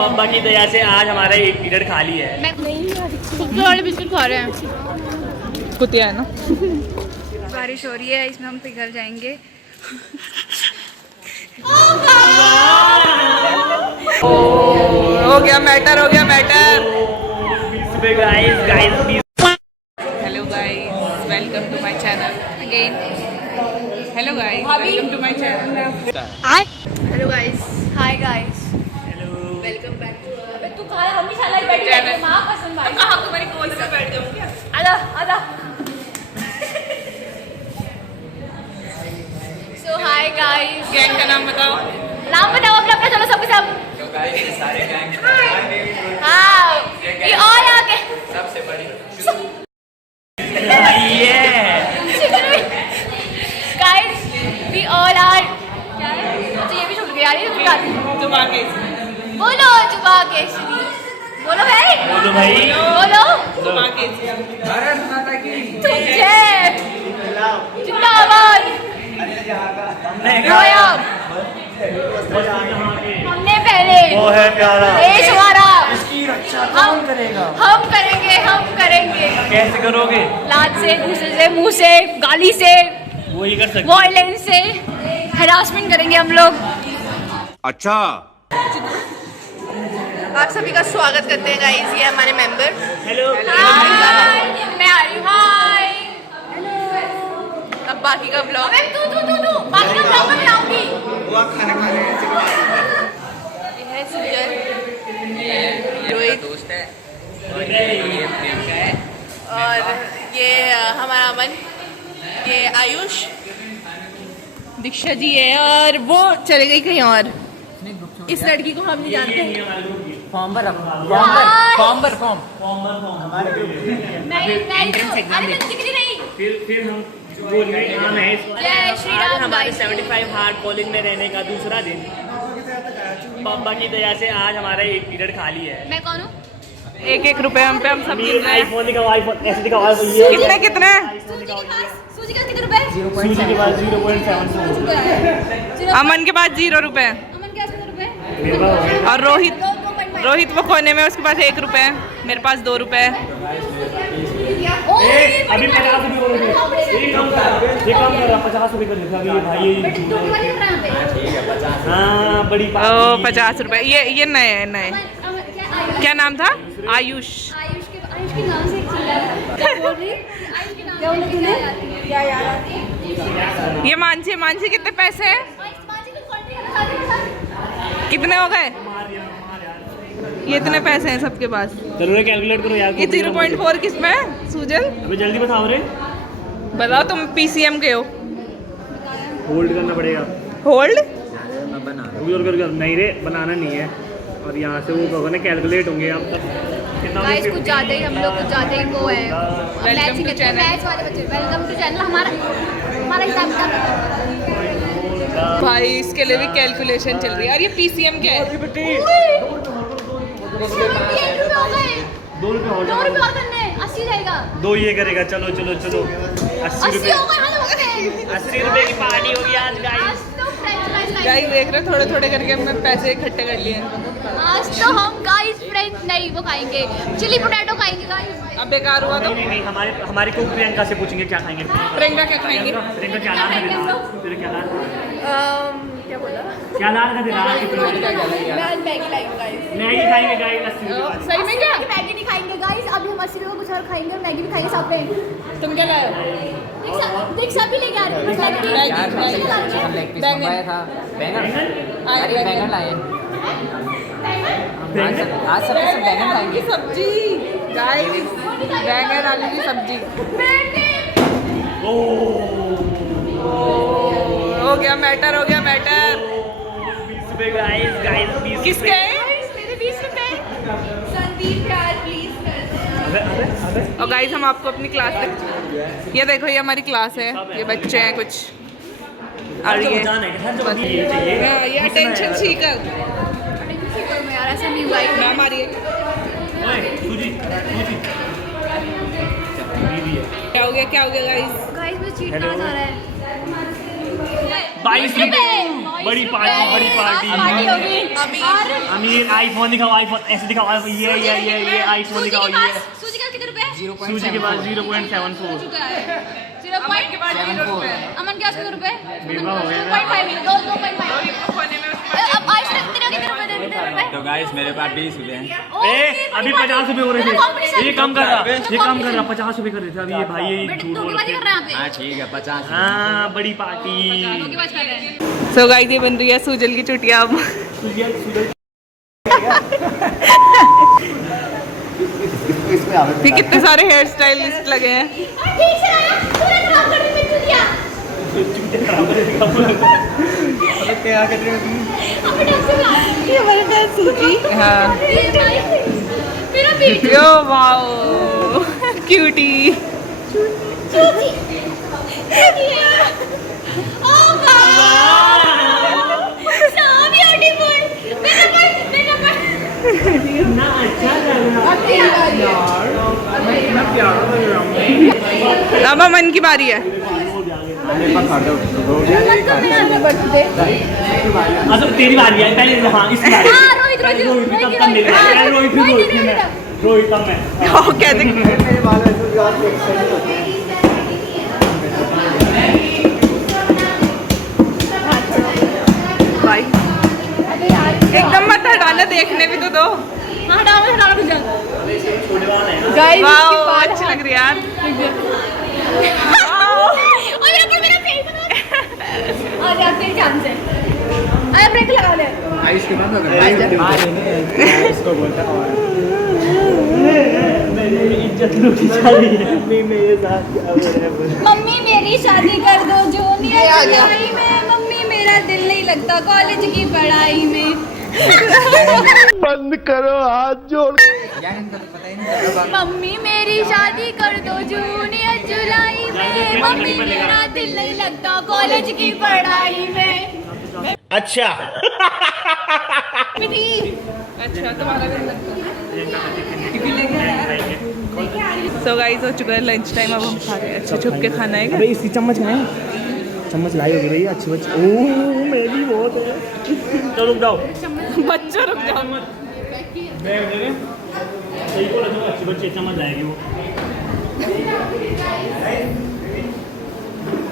पापा की दया से आज हमारा एक पीरियड खाली है। मैं नहीं वाले बिस्कुट खा रहे हैं। कुतिया है ना। बारिश हो रही है, इसमें हम पिघल जाएंगे। हो गया मैटर, हो गया matter. Hello guys, welcome to my channel again. Hello guys, welcome to my channel. Hello guys, hi guys, welcome back to. अबे तू कहां है? मम्मी शाला ही बैठी है। मां पसंद भाई। कहां तुम्हारी कोल से बैठ जाऊं क्या? आजा आजा। सो हाय गाइस, गैंग का नाम बताओ। नाम बताओ अपना अपना। चलो सबके सब। तो गाइस ये सारे गैंग हाँ, ये और आगे सबसे बड़ी गाइस, वी ऑल आर। क्या है? अच्छा ये भी छूट गया यार, ये तो क्या? जुबा के बोलो जुबा केसरी। बोलो भाई, बोलो भाई, बोलो जुबा के भारत माता की तुझे जिंदाबाद। हमने पहले वो है प्यारा, देश हमारा, इसकी रक्षा कौन करेगा? हम करेंगे, हम करेंगे। कैसे करोगे? लात से, दूसरे से, मुंह से, गाली से, वो ही कर सकते। वायलेंस से हरासमेंट करेंगे हम लोग। अच्छा, आप सभी का स्वागत करते हैं गाइस, ये हमारे मेंबर। हेलो, हाय, मैं आ रही हूँ। हाय। अब बाकी का ब्लॉग। अबे तू बाकी का ब्लॉग में लाऊंगी। वो खाना खा रहे हैं। ये है सुजल, ये रोहित दोस्त है और ये प्रियंका है और ये हमारा अमन, ये आयुष, दीक्षा जी है और वो चले गई कहीं और। इस लड़की को हम नहीं जानते। फॉर्म भर फिर हम बोल रहे हैं नाम है। जय श्री आज राम। हमारे 75 हार्ड कॉलेज में रहने का दूसरा दिन। पापा की दया से आज हमारा एक पीरियड खाली है। मैं कौन हूँ? एक एक रुपए हम पे हम सब गिन रहे हैं। आईफोन दिखाओ, आईफोन ऐसे दिखाओ। आईफोन ये कितने कितने? सूजी का कितने रुपए? सूजी के बाद 0.7। अमन के पास 0 रुपए अमन के पास कितने रुपए? और रोहित वो कोने में, उसके पास 1 रुपए, मेरे पास 2 रुपए। अभी 50 रुपये हो रहे हैं। ये कम कर 50 रुपये कर देते अभी ये भाई। हाँ बड़ी ओ 50 रुपए। ये नए क्या नाम था? आयुष। आयुष के नाम से एक चीज है। क्या बोल रही? आयुष के नाम क्या बोला तूने? क्या यार? ये मानसी कितने पैसे हैं? कितने हो गए? ये इतने पैसे हैं सबके पास। चलो रे कैलकुलेट करो यार। ये 0.4 किस में है? सुजल अभी जल्दी बताओ रे। बताओ, तुम पीसीएम के हो। होल्ड करना पड़ेगा। होल्ड नहीं रे, बनाना नहीं है। और यहाँ से वो कहोगे ना कैलकुलेट होंगे आप तब कितना। गाइस कुछ ज्यादा ही हम लोग कुछ ज्यादा ही वो है। Welcome to channel. मैथ्स वाले बच्चे, वेलकम टू चैनल। हमारा हिसाब किताब। भाई इसके लिए भी कैलकुलेशन चल रही है। और ये पीसीएम क्या है? 2 रुपये दो रुपये और करने 80 जाएगा। 2 ये करेगा। चलो 80 रुपये। 80 रुपये की पार्टी होगी आज गाइस। गाइस देख रहे हो, थोड़े करके हमने पैसे इकट्ठे कर लिए हैं। आज तो हम गाइस फ्रेंच नहीं वो खाएंगे, चिली पोटैटो खाएंगे गाइस। अब बेकार हुआ तो नहीं हमारी को प्रियंका से पूछेंगे क्या खाएंगे। प्रियंका क्या खाएंगे? प्रियंका क्या नाम है तेरा? क्या नाम? क्या बोला? क्या नाम है तेरा? मैं आज मैगी लाई हूँ गाइस। मैगी खाएंगे गाइस 80 रुपये। सही में क्या? मैगी नहीं खाएंगे गाइस, अभी हम 80 रुपये कुछ और खाएंगे और मैगी भी खाएंगे साथ में। तुम क्या लाए हो? देख सभी लेके आ रहे बैंगन लाए। आज सब बैंगन खाएंगे। सब्जी गाइस, बैंगन आलू की सब्जी। हो गया मैटर, हो गया मैटर। 20 रुपये गाइस 20। किसके? मेरे 20 रुपये। संदीप यार प्लीज। और गाइस हम आपको अपनी क्लास देख, ये देखो ये हमारी क्लास है, ये बच्चे हैं कुछ। और ये ये अटेंशन सीकर यार ऐसा नहीं हुआ है। मैम आ रही है। क्या हो गया गाइस? गाइस मुझे चीट कहाँ जा रहा है? 22 रुपये। बड़ी पार्टी पार्टी होगी अमीर आईफोन दिखाओ आईफोन ऐसे दिखाओ ये आईफोन दिखाओ ये सूजी का कितने रुपए सूजी के पास 0.74 अमन के पास 0 रुपए अमन के पास कितने रुपए 2.5 अब आयुष ने कितने रुपए दे रुपए तो गाइस मेरे पास 20 रुपए हैं। अभी 50 रुपए हो रहे थे ये कम कर रहा 50 रुपए कर रहे थे अभी ये भाई ये झूठ बोल रहे थे हाँ ठीक है 50। हाँ बड़ी पार्टी सो गाइस ये बन रही है सुजल की चुटिया अब ये कितने सारे हेयर स्टाइलिस्ट लगे हैं ठीक से आया पूरा खराब कर दी मिट्टी दिया क्या कर रहे हो तुम? अपने ढंग से ला ये हमारे पास सूजी हाँ मेरा बेबी यो वाओ क्यूटी सूजी ओ वाओ सो ब्यूटीफुल मेरा पर ना अच्छा लग रहा अब अमन की बारी है अच्छा तेरी बारी है पहले हाँ इसकी बारी हां रोहित रोहित तब मैं ओ कहते भाई एकदम मत हटाना देखने भी तो दो हां हटा कुछ छोटे वाला है ना गाइस वाओ अच्छी लग रही है यार और मेरा फेस और यार तेरे काम से अरे ब्रेक लगा ले आयुष के बाद इसको बोलता है मेरी इज्जत लूटी जा रही है मेरे साथ क्या हो रहा है मम्मी मेरी शादी कर दो जूनियर जुलाई में मम्मी मेरा दिल नहीं लगता कॉलेज की पढ़ाई में बंद करो हाथ जोड़ यार इनको तो पता ही नहीं चला मम्मी मेरी शादी कर दो जूनियर जुलाई में मम्मी मेरा दिल नहीं लगता कॉलेज की पढ़ाई में अच्छा अच्छा तुम्हारा भी लगता सो गाइस हो चुका है लंच टाइम अब हम खा रहे हैं अच्छा छुप के खाना है अबे इसकी चम्मच कहाँ है चम्मच लाई होगी भैया अच्छी बच्ची ओह मेरी बहुत है चलो रुक जाओ बच्चों रुक जाओ बैग दे दे सही को रखो अच्छी बच्ची चम्मच लाएगी वो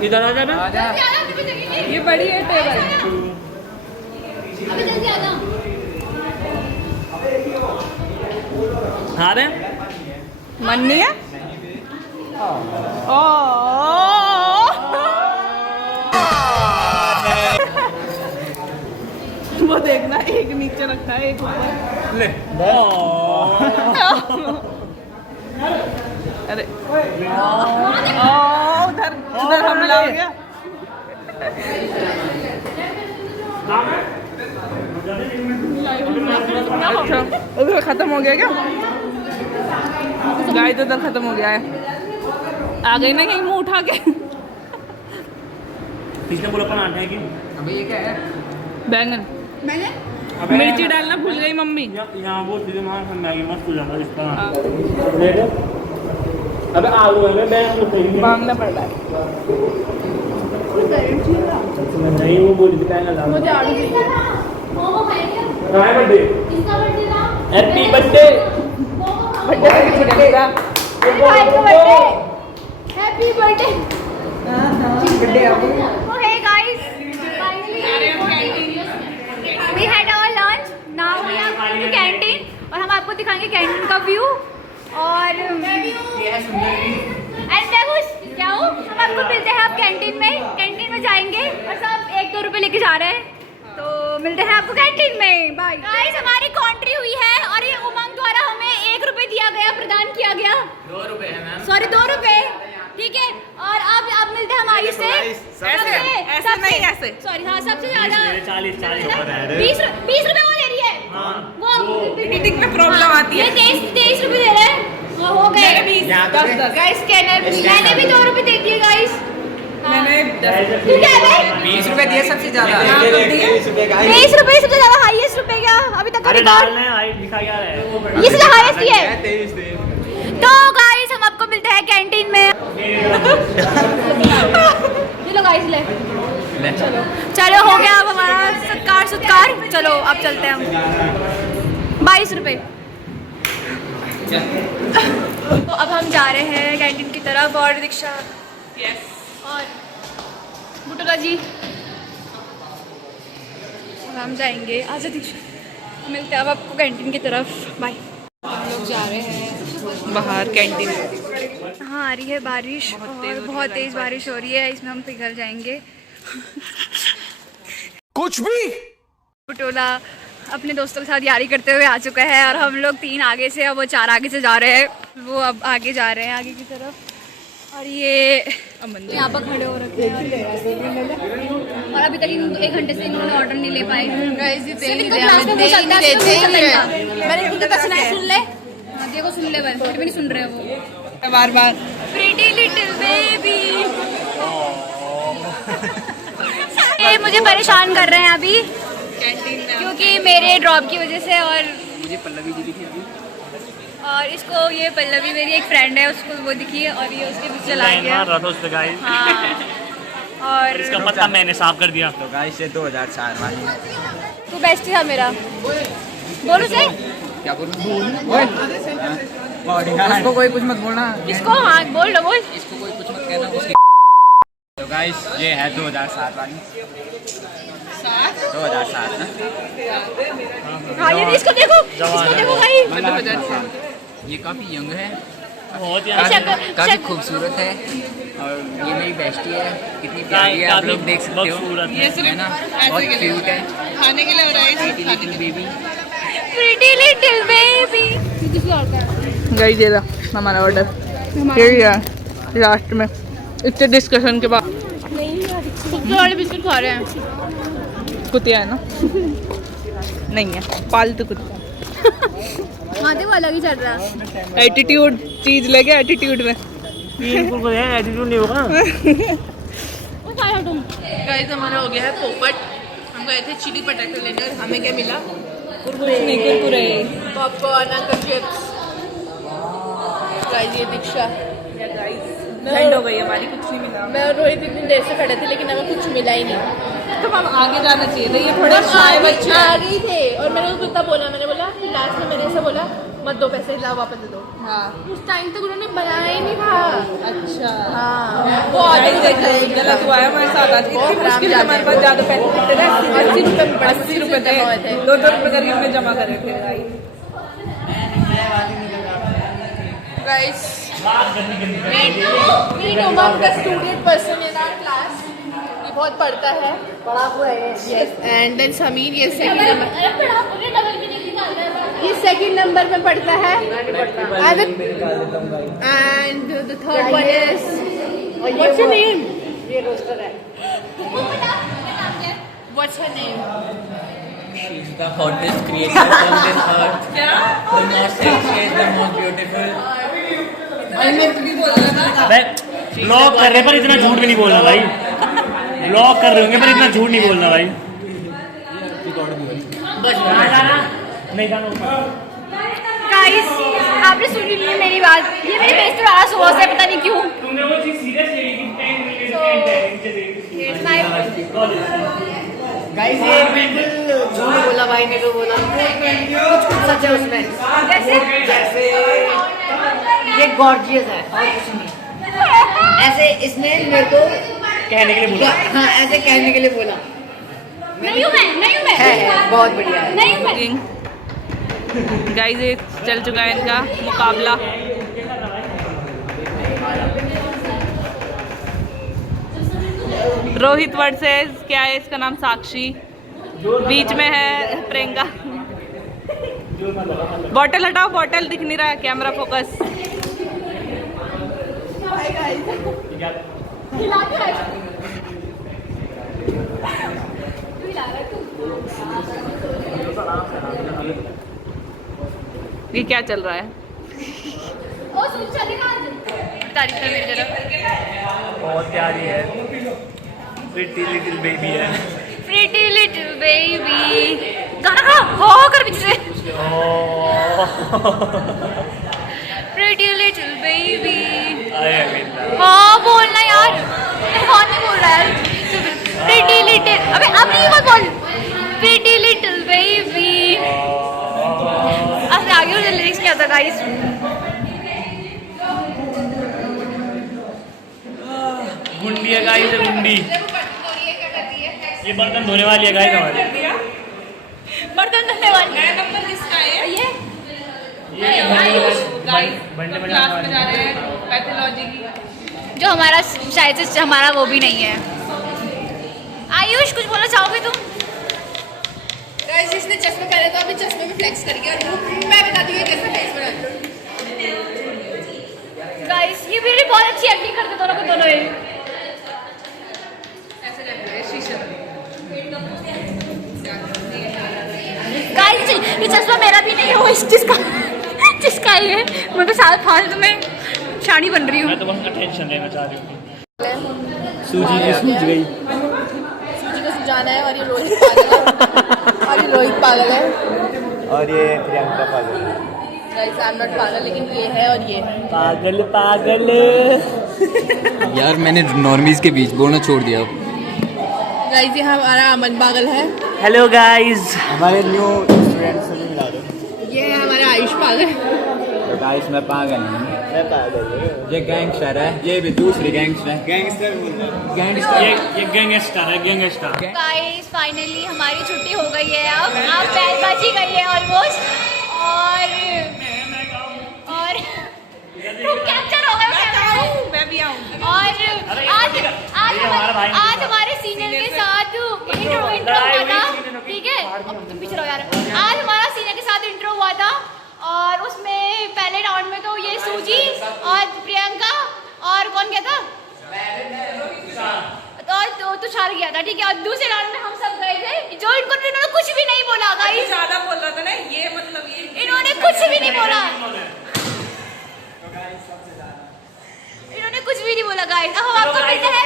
इधर आ जाना ये बड़ी है टेबल अभी जल्दी आ जाओ हाँ रे मन नहीं है ओ वो देखना एक नीचे रखा है एक ऊपर ले अरे उधर उधर हमला हो गया अच्छा उधर खत्म हो गया क्या गाय तो उधर खत्म हो गया है आ गई ना कहीं मुंह उठा के पिछले बोला पराठा है कि अबे ये क्या है? बैंगन मैंने मिर्ची डालना भूल गई मम्मी यहाँ वो चीज़ें मार मैगी मस्त हो जाता है इसका हाँ, अबे आलू है मैं मांगना पड़ रहा है नहीं वो बोली थी पहले ला मुझे आलू चाहिए मोमो खाएंगे कहाँ है बर्थडे किसका बर्थडे था हैप्पी बर्थडे मोमो खाओ बर्थडे पे किसी ने लिखा मेरे भाई का बर्थडे हैप्पी बर्थडे गड्ढे आपको Oh hey guys, finally we had our lunch. Now we are going to canteen और हम आपको दिखाएंगे कैंटीन का व्यू और एंड क्या हो हम आपको मिलते हैं आप कैंटीन में जाएंगे और सब 1-2 रुपए लेके जा रहे हैं तो मिलते हैं आपको कैंटीन में बाय गाइस हमारी कॉन्ट्री हुई है और ये उमंग द्वारा हमें 1 रुपए दिया गया प्रदान किया गया 2 रुपए है मैम सॉरी 2 रुपए ठीक है और अब मिलते हैं हमारी से ऐसे नहीं ऐसे सॉरी हाँ सबसे ज्यादा 40 20 रुपए वो ले रही है वो एडिटिंग में प्रॉब्लम आती ये है 23 रुपए दे रहे हैं वो हो गए यहाँ पे 10 गाइस स्कैनर मैंने भी 2 रुपए दे दिए गाइस मैंने तू क्या है भाई 20 रुपए दिए सबसे ज्यादा 23 रुपए सबसे ज्यादा हाईएस्ट रुपए क्या अभी तक का अरे रिकॉर्ड डालना है हाइट लिखा क्या है ये सबसे हाईएस्ट ही है तो गाइस हम आपको मिलते हैं कैंटीन में। ये लो गाइस ले चलो चलो हो गया अब हमारा सत्कार। चलो अब चलते हैं हम। 22 रुपए। तो अब हम जा रहे हैं कैंटीन की तरफ और दीक्षा और बुटोला जी हम जाएंगे। आजा दीक्षा मिलते हैं अब आपको कैंटीन की तरफ। बाय। हम लोग जा रहे हैं बाहर कैंटीन। हाँ आ रही है बारिश और बहुत तेज बारिश हो रही है, इसमें हम पिघल जाएंगे। कुछ भी बुटोला अपने दोस्तों के साथ यारी करते हुए आ चुका है और हम लोग 3 आगे से और वो 4 आगे से जा रहे हैं। वो अब आगे जा रहे हैं आगे की तरफ और ये यहाँ पर खड़े हो रखे हैं और अभी तक 1 घंटे से इन्होंने ऑर्डर नहीं ले पाए। मैंने सुन ले देखो सुन ले फिर भी नहीं सुन रहे वो बार बार। प्रीटी लिटिल बेबी ये मुझे परेशान कर रहे हैं अभी कैंटीन में क्योंकि मेरे ड्रॉप की वजह से और मुझे पल्लवी जी दिखी अभी। और इसको ये पल्लवी मेरी एक फ्रेंड है उसको वो दिखी है और ये उसके पीछे चला गया। हाँ और इसका पता मैंने साफ कर दिया। तो गाइस ये 2004 वाली तू बेस्ट था मेरा बोलो से क्या बोलूं? इसको कोई कुछ मत बोलना। किसको? हाँ बोल लो बोल। इसको कोई कुछ मत कहना उसकी। तो गाइस ये है 2007 वाली। 2007 ना? हाँ ये इसको देखो भाई। ये काफी यंग है, बहुत ही काफी खूबसूरत है और ये मेरी बेस्टी है। कितनी प्यारी है, आप लोग देख सकते हो है ना, बहुत क्यूट है। खाने के लिए हो रहा है baby. Pretty little baby. Guys ये हमारा ऑर्डर लास्ट में इतने डिस्कशन के बाद वाले बिस्कुट खा रहे हैं। कुतिया है ना? नहीं है, पालतू कुतिया। आधे वो अलग ही चल रहा है। एटीट्यूड चीज लगे एटीट्यूड में। एटीट्यूड नहीं होगा। गाइस हमारा हो गया है पोपट। हम गए थे चिली पटाखे लेने और हमें क्या मिला? Kurkure popcorn uncle chips. Guys ये दीक्षा ठंड हो गई हमारी, कुछ नहीं मिला। मैं और रोहित इतनी देर से खड़े थे लेकिन हमें कुछ मिला ही नहीं। तो हम आगे जाना चाहिए था, ये थोड़े शाय बच्चे आ गई थे और मैंने उसको इतना बोला, मैंने बोला लास्ट में मैंने ऐसा बोला मत दो पैसे, लाओ वापस दे दो। हाँ उस टाइम तक उन्होंने बनाया ही नहीं था। अच्छा हाँ वो आगे गलत हुआ है हमारे साथ आज। इतनी मुश्किल से हमारे पास ज्यादा पैसे कितने थे? 80 रुपए थे, 2-2 रुपए करके हमने जमा करे थे। Guys meet Umang, the student person in our class. ये बहुत पढ़ता है, पढ़ा हुआ है। Yes, and then Sameer ये second number, ये second number में पढ़ता है। And the third one is what's your name? ये रोस्टर है। What's her name? She's the hottest creature on this earth. क्या? The most sexy is the most beautiful. Blog कर रहे पर इतना झूठ भी नहीं बोलना भाई। ब्लॉग कर रहे होंगे पर इतना झूठ नहीं बोलना भाई। नहीं जाना। गाइस आपने सुनी नहीं मेरी बात, ये मेरी फेस पे आवाज हुआ है पता नहीं क्यों। तुमने वो चीज सीरियस ले ली थी। गाइस ये बिल्कुल झूठ बोला भाई ने, तो बोला कुछ सच है उसमें। जैसे ये गॉर्जियस है और कुछ नहीं। ऐसे इसने मेरे को कहने के लिए बोला। हाँ ऐसे कहने के लिए बोला। नहीं हूँ मैं है बहुत बढ़िया है। नहीं हूँ मैं। गाइस ये चल चुका है इनका मुकाबला। रोहित वर्सेस क्या है इसका नाम, साक्षी। बीच में है प्रियंका। बॉटल हटाओ, बॉटल दिख नहीं रहा है, कैमरा फोकस। ये क्या चल रहा है? तारीफ है मेरी तरफ। बहुत प्यारी है, प्रीटी लिटिल बेबी है। प्रीटी लिटिल बेबी गाना गा हो कर पीछे से। Pretty little baby. हाँ बोलना यार, कौन नहीं बोल रहा है? प्रीटी लिटिल, अबे अब नहीं मत बोल। Pretty little baby. अब आगे मुझे लिरिक्स नहीं आता गाइस। गुंडी है गाइस, गुंडी। ये बर्तन धोने वाली है गाइस हमारी। बर्तन धोने वाली। नया नंबर किसका है ये? बनने में क्लास में जा रहे हैं पैथोलॉजी की। जो हमारा शायद से हमारा वो भी नहीं है। आयुष कुछ बोलना चाहोगे तुम? गाइस जिसने चश्मे पहने तो अभी चश्मे भी फ्लेक्स करेंगे और मैं बता दूंगी कैसे फेस बनाते हो। गाइस ये मेरी बहुत अच्छी एक्टिंग करते दोनों को दोनों ही। ऐसे करते हैं शीशे में। गाइस ये चश्मा मेरा भी नहीं है, वो जिसका ये मैं तो साथ फालतू में शानी बन रही हूँ। मैं तो बस अटेंशन लेना चाह रही हूँ। सूजी की सूझ गई। सूजी को सुझाना है और ये रोहित पागल है। और ये रोहित पागल है। और ये प्रियंका पागल। गाइस आई एम नॉट पागल, लेकिन ये है और ये है। पागल पागल। यार मैंने नॉर्मीज के बीच बोलना छोड़ दिया। गाइस ये हमारा अमन पागल है। Hello guys. हमारे न्यू स्टूडेंट से भी मिला दो। ये है हमारा आयुष पागल। तो गाइस मैं पागल हूँ। मैं पागल हूँ। ये गैंगस्टर है, ये भी दूसरी गैंगस्टर है। गैंगस्टर बोल रहा है। गैंगस्टर ये गैंगस्टर है, गैंगस्टर। गाइस फाइनली हमारी छुट्टी हो गई है। अब बैल बजी गई है ऑलमोस्ट। और कैप्चर हो गए। मैं भी आऊंगी। और आज हमारे सीनियर के साथ इंट्रो हुआ था, ठीक है? अब तुम पीछे रहो यार। आज हमारा सीनियर के साथ इंट्रो हुआ था और उसमें पहले राउंड में तो ये सूजी और प्रियंका और कौन गया था? और तो तुषार गया था, ठीक है? और दूसरे राउंड में हम सब गए थे, जो इन्होंने कुछ भी नहीं बोला गाइस। ज्यादा बोल रहा था ना ये, मतलब ये इन्होंने कुछ भी नहीं बोला। इन्होंने कुछ भी नहीं बोला गाइस। अब हम आपको मिलते हैं